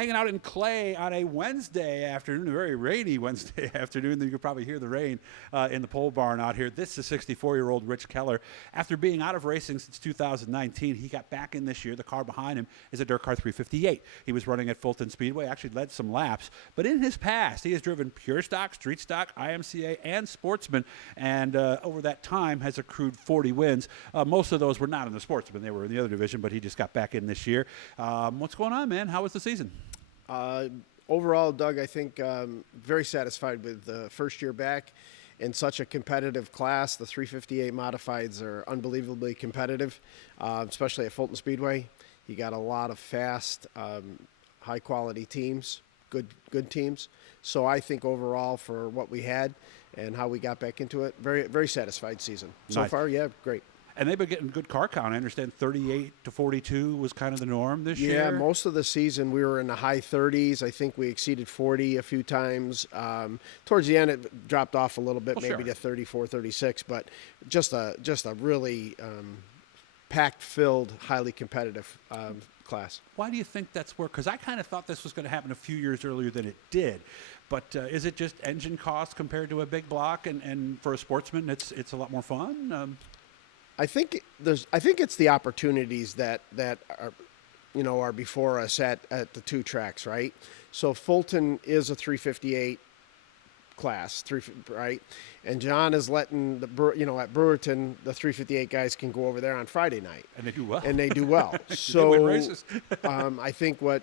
hanging out in Clay on a Wednesday afternoon, a very rainy Wednesday afternoon. You could probably hear the rain in the pole barn out here. This is 64-year-old Rich Keller. After being out of racing since 2019, he got back in this year. The car behind him is a DIRTcar 358. He was running at Fulton Speedway, actually led some laps. But in his past, he has driven pure stock, street stock, IMCA, and sportsman, and over that time has accrued 40 wins. Most of those were not in the sportsman. They were in the other division, but he just got back in this year. What's going on, man? How was the season? Overall, Doug, I think very satisfied with the first year back in such a competitive class. The 358 Modifieds are unbelievably competitive, especially at Fulton Speedway. You got a lot of fast, high-quality teams, good teams. So I think overall for what we had and how we got back into it, very, very satisfied season. So Nice. far, yeah, great. And they've been getting good car count. I understand 38 to 42 was kind of the norm this year. Yeah, most of the season we were in the high 30s. I think we exceeded 40 a few times. Towards the end, it dropped off a little bit, Well, maybe sure. to 34, 36. But just a really packed-filled, highly competitive class. Why do you think that's where? Because I kind of thought this was going to happen a few years earlier than it did. But is it just engine cost compared to a big block? And for a sportsman, it's a lot more fun? I think it's the opportunities that are, are before us at the two tracks, right? So Fulton is a 358 class, right? And John is letting at Brewerton, the 358 guys can go over there on Friday night, And they do well. and they do well. They So win races. I think what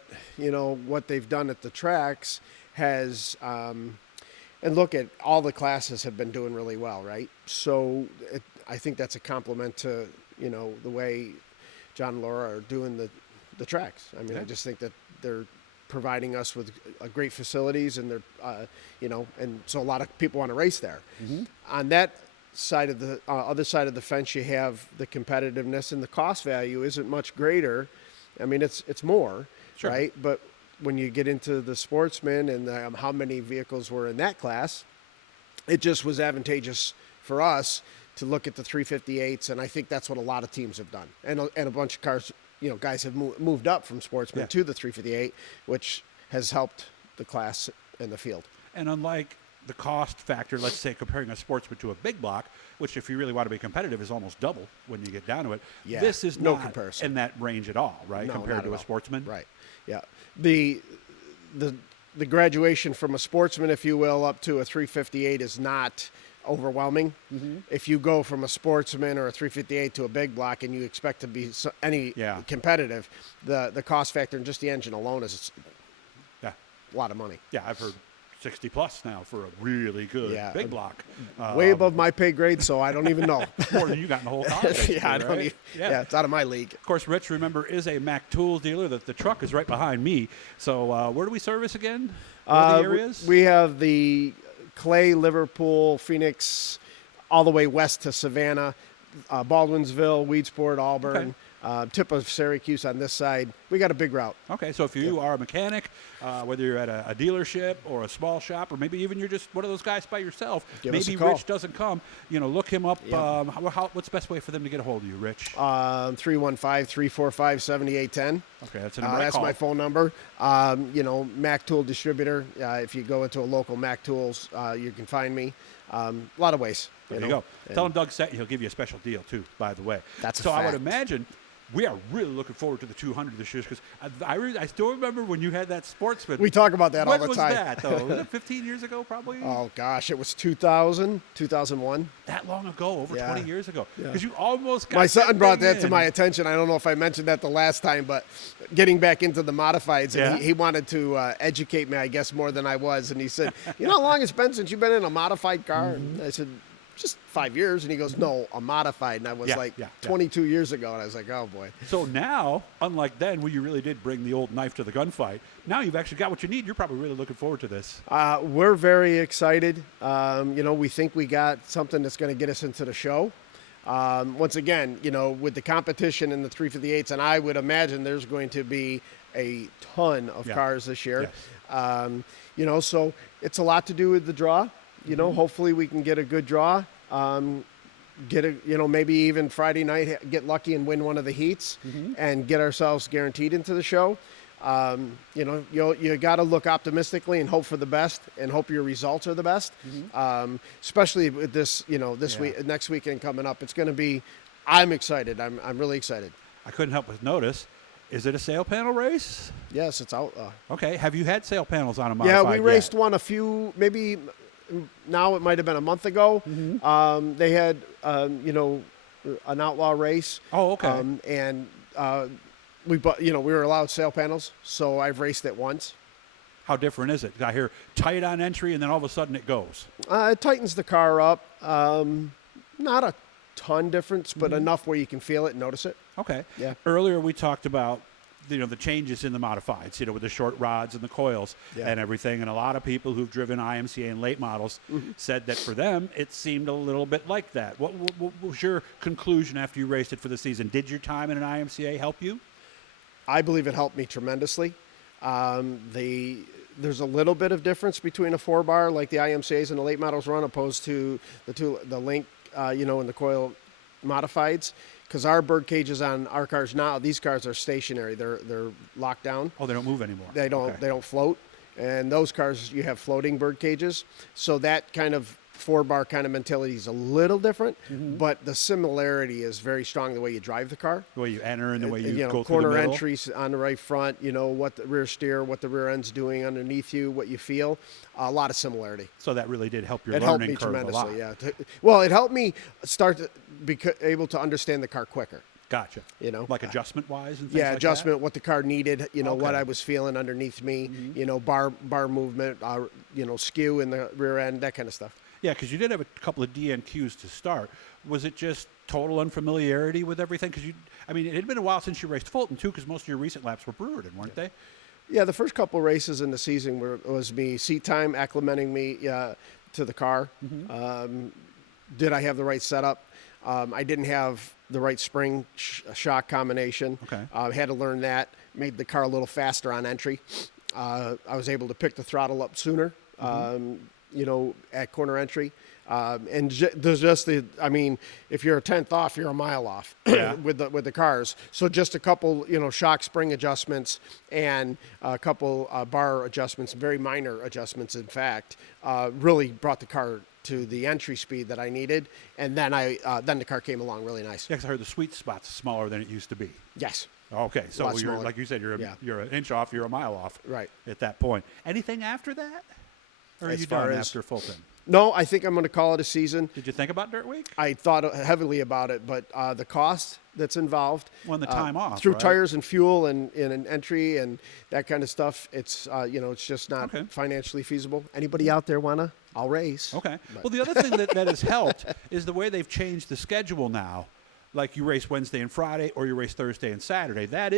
they've done at the tracks has. And look at all the classes have been doing really well, right? So I think that's a compliment to the way John and Laura are doing the tracks. I mean, Yeah. I just think that they're providing us with great facilities, and they're and so a lot of people want to race there. Mm-hmm. On that side of the other side of the fence, you have the competitiveness, and the cost value isn't much greater. I mean, it's more, Sure. right? But when you get into the sportsman and how many vehicles were in that class, it just was advantageous for us to look at the 358s, and I think that's what a lot of teams have done. And a bunch of cars, guys have moved up from sportsman Yeah. to the 358, which has helped the class and the field. And unlike the cost factor, let's say comparing a sportsman to a big block, which if you really want to be competitive is almost double when you get down to it, Yeah, this is no not comparison. in that range at all, right? No, compared not to at a all. sportsman. Right. Yeah. The graduation from a sportsman, if you will, up to a 358 is not overwhelming. Mm-hmm. If you go from a sportsman or a 358 to a big block and you expect to be Yeah. competitive, the cost factor in just the engine alone is Yeah. a lot of money. Yeah, I've heard 60 plus now for a really good Yeah. big block. Way above my pay grade, so I don't even know. More than you got in the whole car. basically, yeah, I don't right? even, yeah, it's out of my league. Of course, Rich, remember, is a Mac Tools dealer. The truck is right behind me. So where do we service again? What are the areas? We have the Clay, Liverpool, Phoenix, all the way west to Savannah, Baldwinsville, Weedsport, Auburn, tip of Syracuse on this side. We got a big route. Okay, so if you are a mechanic, whether you're at a dealership or a small shop, or maybe even you're just one of those guys by yourself, Give us maybe a call. Rich doesn't come, look him up. Yep. What's the best way for them to get a hold of you, Rich? 315-345-7810. Okay, that's a number I That's call. my phone number. Mac Tool distributor. If you go into a local Mac Tools, you can find me. A lot of ways. There you go. Tell him Doug sent you. He'll give you a special deal, too, by the way. That's a So I would fact. imagine we are really looking forward to the 200 this year because I still remember when you had that sportsman. We talk about that all the When time. was that, though? Was it 15 years ago, probably? Oh, gosh. It was 2000, 2001. That long ago, over Yeah. 20 years ago. Yeah. Because you almost got My son brought that to in. my attention. I don't know if I mentioned that the last time, but getting back into the modifieds, Yeah. and he wanted to educate me, I guess, more than I was. And he said, "You know how long it's been since you've been in a modified car?" And I said, "Just 5 years." And he goes, "No, a modified." And I was Yeah, like, yeah. 22 years ago. And I was like, "Oh, boy." So now, unlike then, where you really did bring the old knife to the gunfight, now you've actually got what you need. You're probably really looking forward to this. We're very excited. We think we got something that's going to get us into the show. Once again, with the competition in the 358s, and I would imagine there's going to be a ton of Yeah. cars this year. Yes. So it's a lot to do with the draw. Hopefully we can get a good draw. Maybe even Friday night, get lucky and win one of the heats and get ourselves guaranteed into the show. You know, you got to look optimistically and hope for the best and hope your results are the best. Especially with this, you know, next weekend coming up. It's going to be. I'm excited. I'm really excited. I couldn't help but notice. Is it a sail panel race? Yes, it's Outlaw. Okay. Have you had sail panels on a modified Yeah, we yet? raced one a few, maybe now it might have been a month ago. They had, you know, an Outlaw race. Oh, okay. And we were allowed sail panels, so I've raced it once. How different is it? I hear tight on entry, and then all of a sudden it goes. It tightens the car up. Not a ton difference, but enough where you can feel it and notice it. Okay. Yeah. Earlier we talked about, you know, the changes in the modifieds, you know, with the short rods and the coils and everything. And a lot of people who've driven IMCA and late models said that for them it seemed a little bit like that. What was your conclusion after you raced it for the season? Did your time in an IMCA help you? I believe it helped me tremendously. There's a little bit of difference between a 4-bar like the IMCAs and the late models run opposed to the link, you know, and the coil modifieds. Because our bird cages on our cars now, these cars are stationary. They're locked down. Oh, they don't move anymore. They don't. Okay. They don't float. And those cars, you have floating bird cages. So that kind of 4-bar kind of mentality is a little different, but the similarity is very strong. The way you drive the car, The way you enter and the way you know, go through corner the middle. entries on the right front. You know what the rear steer, what the rear end's doing underneath you, what you feel. A lot of similarity. So that really did help your It helped learning me curve a lot. tremendously. Yeah. Well, it helped me start to be able to understand the car quicker. Gotcha. You know, like adjustment-wise and things yeah, like adjustment, what the car needed, you know, what Okay. I was feeling underneath me, you know, bar movement, you know, skew in the rear end, that kind of stuff. Yeah, because you did have a couple of DNQs to start. Was it just total unfamiliarity with everything? Because I mean, it had been a while since you raced Fulton too, because most of your recent laps were Brewerton, weren't they? Yeah, the first couple races in the season was me seat time, acclimating me to the car. Did I have the right setup? I didn't have the right spring shock combination. Okay. Had to learn that. Made the car a little faster on entry. I was able to pick the throttle up sooner, you know, at corner entry. And there's just I mean, if you're a tenth off, you're a mile off with the cars. So just a couple, you know, shock spring adjustments and a couple bar adjustments, very minor adjustments, in fact, really brought the car to the entry speed that I needed. And then then the car came along really nice. Yeah, because I heard the sweet spot's smaller than it used to be. Yes. Okay, so lot you're smaller. like you said, you're an inch off, you're a mile off. Right. At that point. Anything after that? Or are As you far done as- after Fulton? No, I think I'm going to call it a season. Did you think about Dirt Week? I thought heavily about it, but the cost that's involved. Well, and the time off, through right? tires and fuel and an entry and that kind of stuff. It's you know, it's just not Okay. financially feasible. Anybody out there wanna? I'll race. Okay. Well, the other thing that has helped is the way they've changed the schedule now. Like you race Wednesday and Friday, or you race Thursday and Saturday. That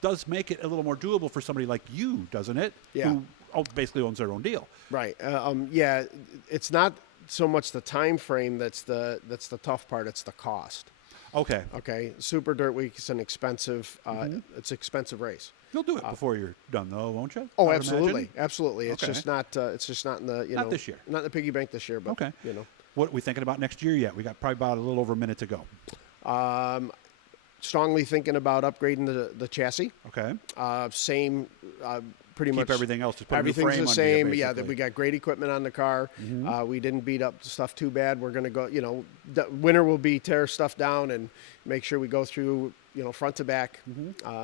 does make it a little more doable for somebody like you, doesn't it? Yeah. Who basically owns their own deal. Right. Yeah. It's not so much the time frame that's the tough part. It's the cost. Okay. Okay. Super Dirt Week is an expensive. It's an expensive race. You'll do it before you're done, though, won't you? Oh, I would absolutely, imagine? absolutely. It's Okay. just not. It's just not in the Not this year. Not in the piggy bank this year, but Okay. you know. What are we thinking about next year yet? We got probably about a little over a minute to go. Strongly thinking about upgrading the chassis. Okay. Same, pretty much. Keep everything else. Just put a new Everything's frame the under you, same. Yeah, basically. we got great equipment on the car. We didn't beat up stuff too bad. We're going to go, you know, the winter will be tear stuff down and make sure we go through, you know, front to back,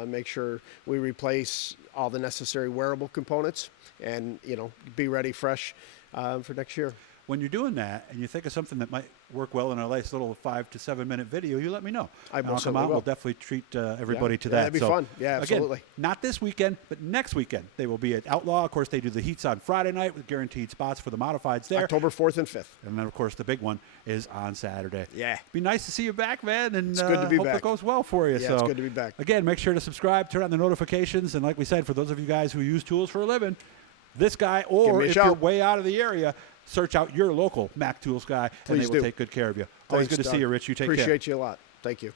make sure we replace all the necessary wearable components and, you know, be ready fresh for next year. When you're doing that and you think of something that might work well in a nice little 5 to 7 minute video, you let me know. I And I'll most come certainly out. will. We'll definitely treat everybody to Yeah, that. that'd be So, fun. Yeah, absolutely. Again, not this weekend, but next weekend. They will be at Outlaw. Of course, they do the heats on Friday night with guaranteed spots for the modifieds there. October 4th and 5th. And then, of course, the big one is on Saturday. Yeah. Be nice to see you back, man. And It's good to be hope back. it goes well for you. Yeah, so, it's good to be back. Again, make sure to subscribe, turn on the notifications. And like we said, for those of you guys who use tools for a living, this guy, or me a if you're shout. way out of the area, search out your local Mac Tools guy, and Please they will do. take good care of you. Always Thanks, good to see Doug. you, Rich. You take care. Appreciate you a lot. Thank you.